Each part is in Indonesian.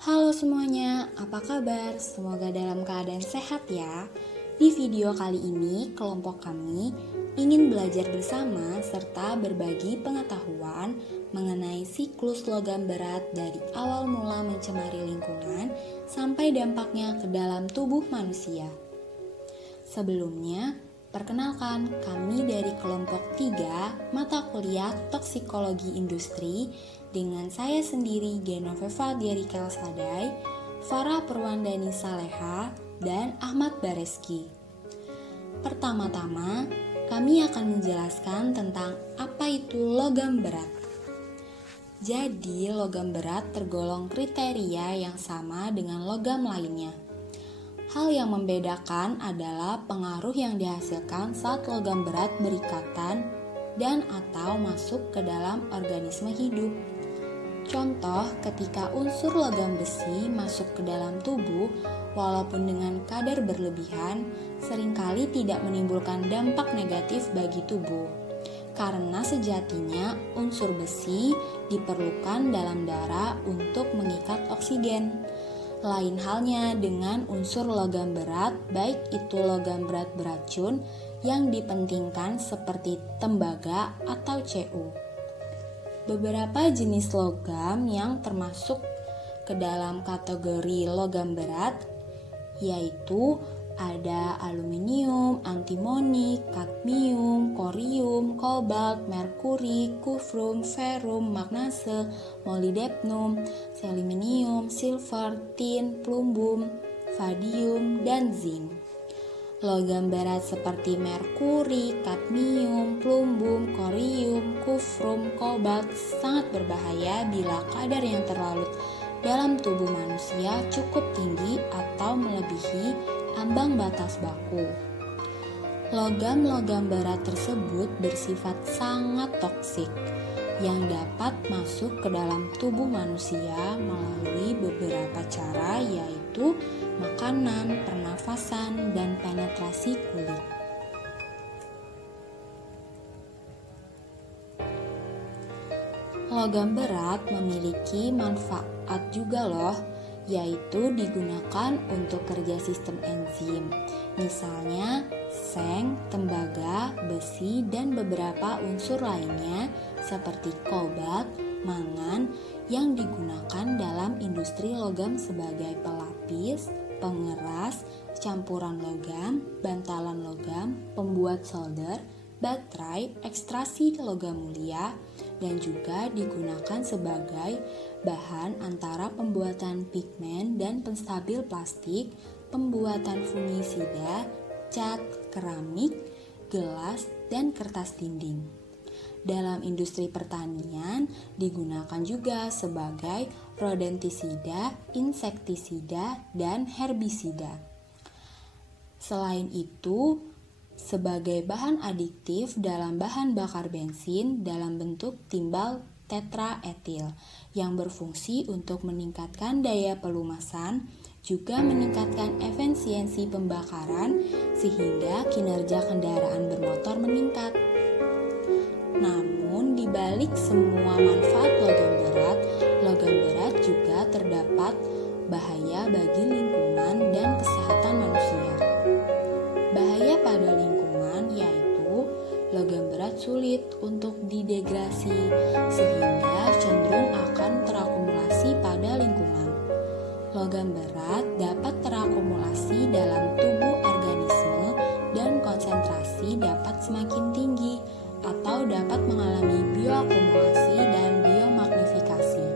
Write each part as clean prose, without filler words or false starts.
Halo semuanya, apa kabar? Semoga dalam keadaan sehat ya. Di video kali ini, kelompok kami ingin belajar bersama serta berbagi pengetahuan mengenai siklus logam berat dari awal mula mencemari lingkungan sampai dampaknya ke dalam tubuh manusia. Sebelumnya, perkenalkan kami dari kelompok 3 mata kuliah Toksikologi Industri dengan saya sendiri Genoveva Diarika Sadai, Farah Purwandani Saleha, dan Ahmad Bareski. Pertama-tama, kami akan menjelaskan tentang apa itu logam berat. Jadi, logam berat tergolong kriteria yang sama dengan logam lainnya. Hal yang membedakan adalah pengaruh yang dihasilkan saat logam berat berikatan dan atau masuk ke dalam organisme hidup. Contoh, ketika unsur logam besi masuk ke dalam tubuh, walaupun dengan kadar berlebihan, seringkali tidak menimbulkan dampak negatif bagi tubuh. Karena sejatinya unsur besi diperlukan dalam darah untuk mengikat oksigen. Lain halnya dengan unsur logam berat, baik itu logam berat beracun yang dipentingkan seperti tembaga atau Cu. Beberapa jenis logam yang termasuk ke dalam kategori logam berat yaitu ada aluminium, antimoni, kadmium, korium, kobalt, merkuri, kufrum, ferum, magnase, molybdenum, selenium, silver, tin, plumbum, vanadium, dan zinc. Logam berat seperti merkuri, kadmium, plumbum, korium, kufrum, kobalt sangat berbahaya bila kadar yang terlarut dalam tubuh manusia cukup tinggi atau melebihi ambang batas baku. Logam-logam berat tersebut bersifat sangat toksik yang dapat masuk ke dalam tubuh manusia melalui beberapa cara yaitu makanan, pernafasan, dan penetrasi kulit. Logam berat memiliki manfaat juga loh, yaitu digunakan untuk kerja sistem enzim. Misalnya seng, tembaga, besi, dan beberapa unsur lainnya seperti kobalt, mangan yang digunakan dalam industri logam sebagai pelapis, pengeras, campuran logam, bantalan logam, pembuat solder, baterai, ekstraksi logam mulia, dan juga digunakan sebagai bahan antara pembuatan pigmen dan penstabil plastik, pembuatan fungisida, cat, keramik, gelas, dan kertas dinding. Dalam industri pertanian digunakan juga sebagai rodentisida, insektisida, dan herbisida. Selain itu, sebagai bahan adiktif dalam bahan bakar bensin dalam bentuk timbal tetraetil yang berfungsi untuk meningkatkan daya pelumasan, juga meningkatkan efisiensi pembakaran sehingga kinerja kendaraan bermotor meningkat. Namun, di balik semua manfaat logam berat juga terdapat bahaya bagi lingkungan dan kesehatan manusia. Bahaya pada lingkungan yaitu logam berat sulit untuk didegrasi sehingga cenderung akan terakumulasi pada lingkungan. Logam berat dapat terakumulasi dalam tubuh organisme dan konsentrasi dapat semakin tinggi atau dapat mengalami bioakumulasi dan biomagnifikasi.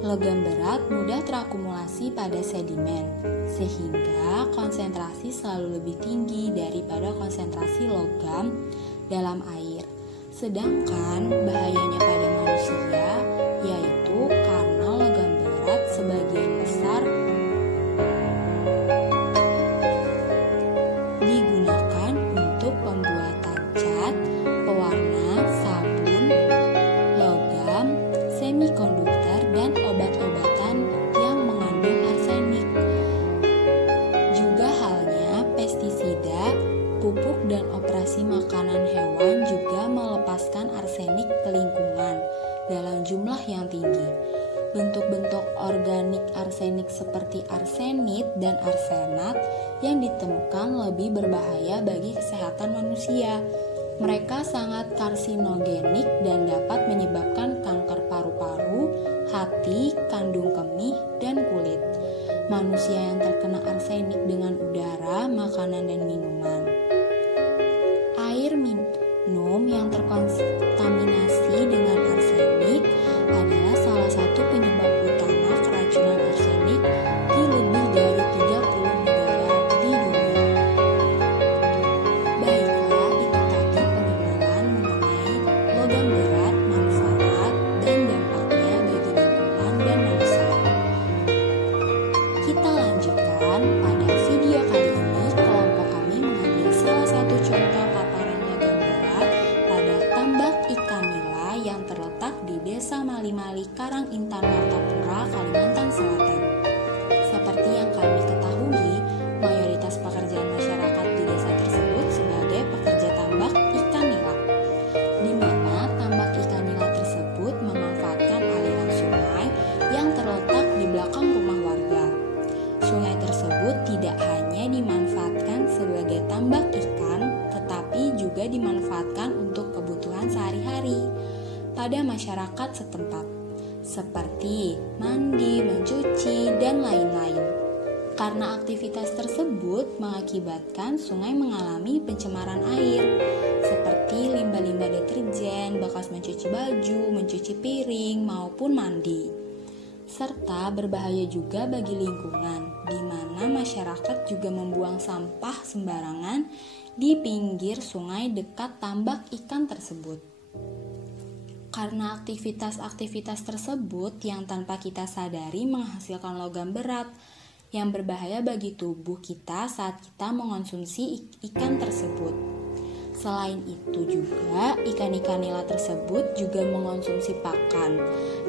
Logam berat mudah terakumulasi pada sedimen, sehingga konsentrasi selalu lebih tinggi daripada konsentrasi logam dalam air. Sedangkan bahayanya pada manusia yaitu karena logam berat sebagian besar digunakan untuk pembuatan cat, pewarna, sabun, logam, semikonduktor, dan obat-obatan yang mengandung arsenik. Juga halnya pestisida, pupuk, dan operasi makanan hewan juga melepaskan arsenik ke lingkungan dalam jumlah bentuk-bentuk organik arsenik seperti arsenit dan arsenat yang ditemukan lebih berbahaya bagi kesehatan manusia. Mereka sangat karsinogenik dan dapat menyebabkan kanker paru-paru, hati, kandung kemih, dan kulit. Manusia yang terkena arsenik dengan udara, makanan, dan minuman. Air minum yang terkontaminasi dengan arsenik adalah salah satu penyebab utama keracunan arsenik di lebih dari 30 negara di dunia. Baiklah, itu tadi pengenalan mengenai logam berat, manfaat, dan dampaknya bagi lingkungan dan manusia. Kita lanjutkan pada video kali ini. Kelompok kami mengambil salah satu contoh paparan logam berat pada tambak ikan nila yang terletak di Desa Mali-Mali, Karangintan, Martapura, Kalimantan Selatan. Seperti yang kami ketahui, mayoritas pekerjaan masyarakat di desa tersebut sebagai pekerja tambak ikan nila, di mana tambak ikan nila tersebut memanfaatkan aliran sungai yang terletak di belakang rumah warga. Sungai tersebut tidak hanya dimanfaatkan sebagai tambak ikan, tetapi juga dimanfaatkan untuk kebutuhan sehari-hari pada masyarakat setempat, seperti mandi, mencuci, dan lain-lain. Karena aktivitas tersebut mengakibatkan sungai mengalami pencemaran air, seperti limbah-limbah deterjen, bekas mencuci baju, mencuci piring, maupun mandi. Serta berbahaya juga bagi lingkungan, di mana masyarakat juga membuang sampah sembarangan di pinggir sungai dekat tambak ikan tersebut. Karena aktivitas-aktivitas tersebut yang tanpa kita sadari menghasilkan logam berat yang berbahaya bagi tubuh kita saat kita mengonsumsi ikan tersebut. Selain itu juga, ikan-ikan nila tersebut juga mengonsumsi pakan,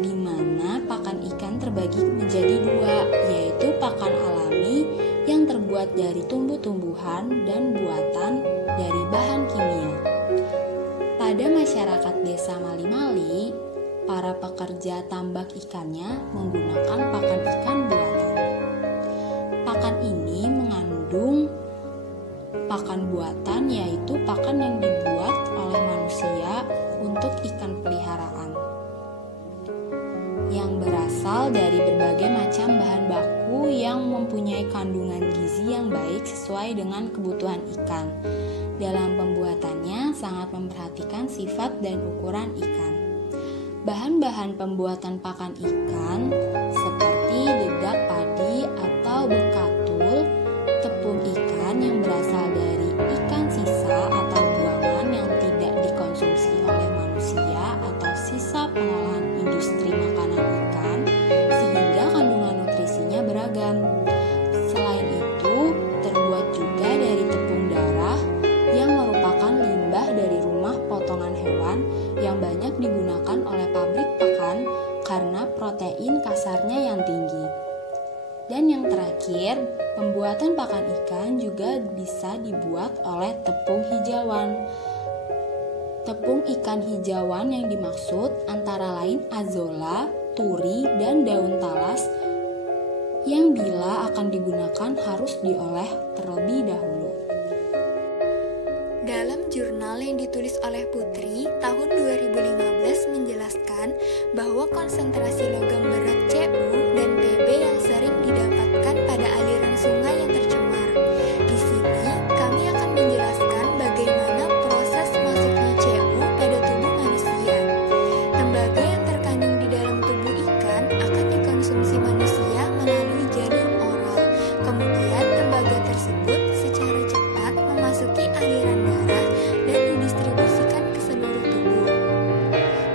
di mana pakan ikan terbagi menjadi dua, yaitu pakan alami yang terbuat dari tumbuh-tumbuhan dan buatan dari bahan kimia. Pada masyarakat desa Mali-Mali, para pekerja tambak ikannya menggunakan pakan ikan buatan. Pakan ini mengandung pakan buatan, yaitu pakan yang dibuat oleh manusia untuk ikan peliharaan, yang berasal dari berbagai macam bahan baku yang mempunyai kandungan gizi yang baik sesuai dengan kebutuhan ikan. Dalam pembuatannya sangat memperhatikan sifat dan ukuran ikan. Bahan-bahan pembuatan pakan ikan seperti dedak padi atau bekatul, tepung ikan yang berasal dari ikan sisa atau buangan yang tidak dikonsumsi oleh manusia atau sisa pengolahan industri makanan ikan, sehingga kandungan nutrisinya beragam. Selain itu, terbuat juga dari tepung darah yang merupakan limbah dari rumah potongan hewan yang banyak digunakan oleh pabrik pakan karena protein kasarnya yang tinggi. Dan yang terakhir, pembuatan pakan ikan juga bisa dibuat oleh tepung hijauan. Tepung ikan hijauan yang dimaksud antara lain azolla, turi, dan daun talas yang bila akan digunakan harus diolah terlebih dahulu. Dalam jurnal yang ditulis oleh Putri tahun 2015 menjelaskan bahwa konsentrasi logam berat Cu dan Pb yang sering didapatkan pada aliran sungai yang tercemar. Di sini kami akan menjelaskan bagaimana proses masuknya Cu pada tubuh manusia. Tembaga yang terkandung di dalam tubuh ikan akan dikonsumsi manusia melalui jalur oral. Kemudian tembaga tersebut secara cepat memasuki aliran darah dan didistribusikan ke seluruh tubuh.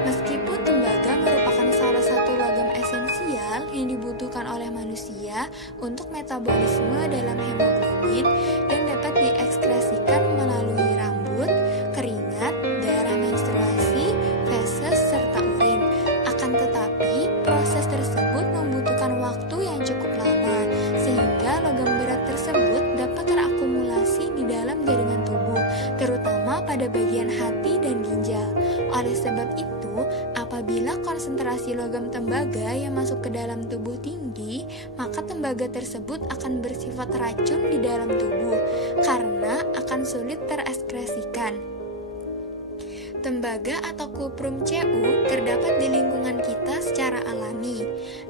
Meskipun tembaga merupakan salah satu logam esensial yang dibutuhkan oleh manusia untuk metabolisme dalam hemoglobin dan dapat diekskresikan melalui rambut, keringat, darah menstruasi, feses, serta urin. Akan tetapi, proses tersebut membutuhkan waktu yang cukup lama, sehingga logam berat tersebut dapat terakumulasi di dalam jaringan tubuh, terutama pada bagian hati dan ginjal. Oleh sebab itu, apabila konsentrasi logam tembaga yang masuk ke dalam tubuh tinggi, maka tembaga tersebut akan bersifat racun di dalam tubuh karena akan sulit terekskresikan. Tembaga atau kuprum Cu terdapat di lingkungan kita secara alami.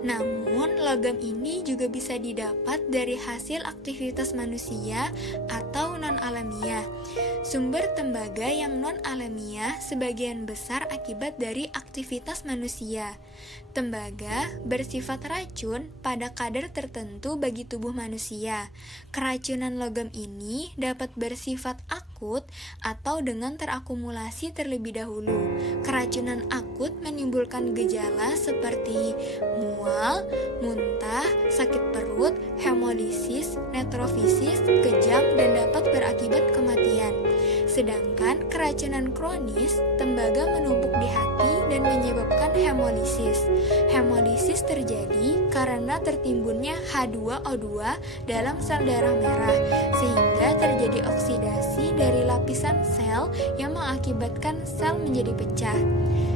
Namun, logam ini juga bisa didapat dari hasil aktivitas manusia atau non-alamiah. Sumber tembaga yang non-alamiah sebagian besar akibat dari aktivitas manusia. Tembaga bersifat racun pada kadar tertentu bagi tubuh manusia. Keracunan logam ini dapat bersifat akut atau dengan terakumulasi terlebih dahulu. Keracunan akut menimbulkan gejala seperti mual, muntah, sakit perut, hemolisis, netrofisis, kejang, dan dapat berakibat kematian. Sedangkan keracunan kronis, tembaga menumpuk di hati dan menyebabkan hemolisis. Hemolisis terjadi karena tertimbunnya H2O2 dalam sel darah merah, sehingga terjadi oksidasi dari lapisan sel yang mengakibatkan sel menjadi pecah.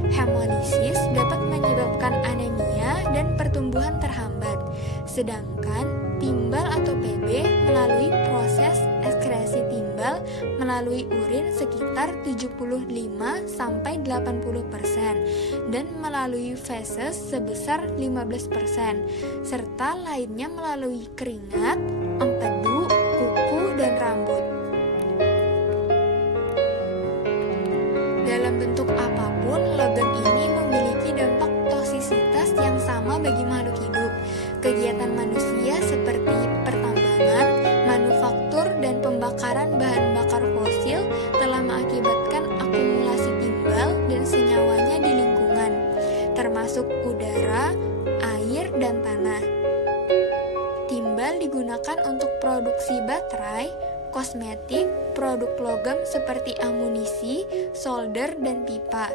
Hemolisis dapat menyebabkan anemia dan pertumbuhan terhambat. Sedangkan timbal atau PB melalui proses ekskresi timbal melalui urin sekitar 75-80% dan melalui feses sebesar 15%, serta lainnya melalui keringat, empedu, kuku, dan rambut. Dalam bentuk apapun, logam ini memiliki dampak toksisitas yang sama bagi makhluk hidup. Kegiatan manusia seperti pertambangan, manufaktur, dan pembakaran bahan bakar fosil telah mengakibatkan akumulasi timbal dan senyawanya di lingkungan, termasuk udara, air, dan tanah. Timbal digunakan untuk produksi baterai, kosmetik, produk logam seperti amunisi, solder, dan pipa.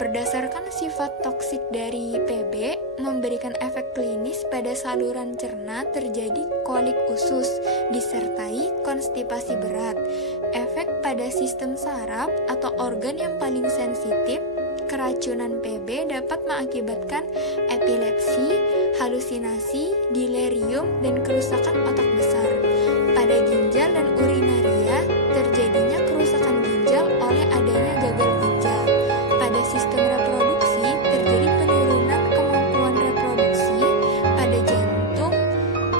Berdasarkan sifat toksik dari PB, memberikan efek klinis pada saluran cerna terjadi kolik usus, disertai konstipasi berat. Efek pada sistem saraf atau organ yang paling sensitif, keracunan PB dapat mengakibatkan epilepsi, halusinasi, delirium, dan kerusakan otak besar. Pada ginjal dan urinaria, terjadinya kerusakan ginjal oleh adanya gagal ginjal. Pada sistem reproduksi, terjadi penurunan kemampuan reproduksi. Pada jantung,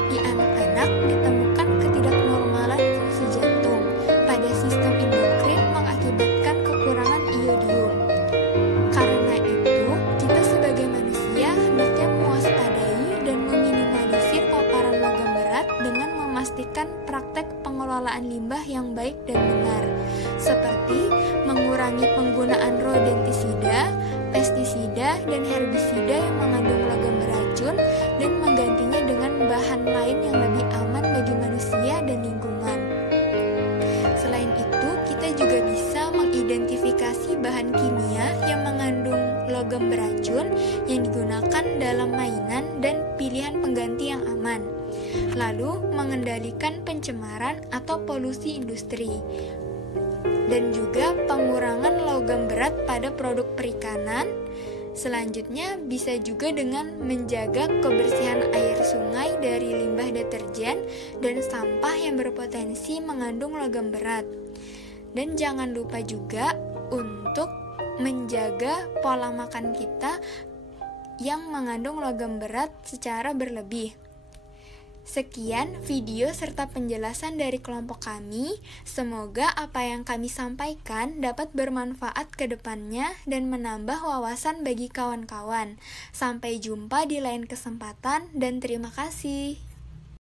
di anak-anak ditemukan ketidaknormalan fungsi jantung. Pada sistem endokrin mengakibatkan kekurangan iodium. Karena itu, kita sebagai manusia hendaknya mewaspadai dan meminimalisir paparan logam berat dengan memastikan praktek pengelolaan limbah yang baik dan benar, seperti mengurangi penggunaan rodentisida, pestisida, dan herbisida yang mengandung logam beracun dan menggantinya dengan bahan lain yang lebih aman bagi manusia dan lingkungan. Selain itu, kita juga bisa mengidentifikasi bahan kimia yang mengandung logam beracun yang digunakan dalam mainan dan pilihan pengganti yang aman. Lalu, mengendalikan pencemaran atau polusi industri. Dan juga pengurangan logam berat pada produk perikanan. Selanjutnya, bisa juga dengan menjaga kebersihan air sungai dari limbah deterjen dan sampah yang berpotensi mengandung logam berat. Dan jangan lupa juga untuk menjaga pola makan kita yang mengandung logam berat secara berlebih. Sekian video serta penjelasan dari kelompok kami. Semoga apa yang kami sampaikan dapat bermanfaat ke depannya dan menambah wawasan bagi kawan-kawan. Sampai jumpa di lain kesempatan dan terima kasih.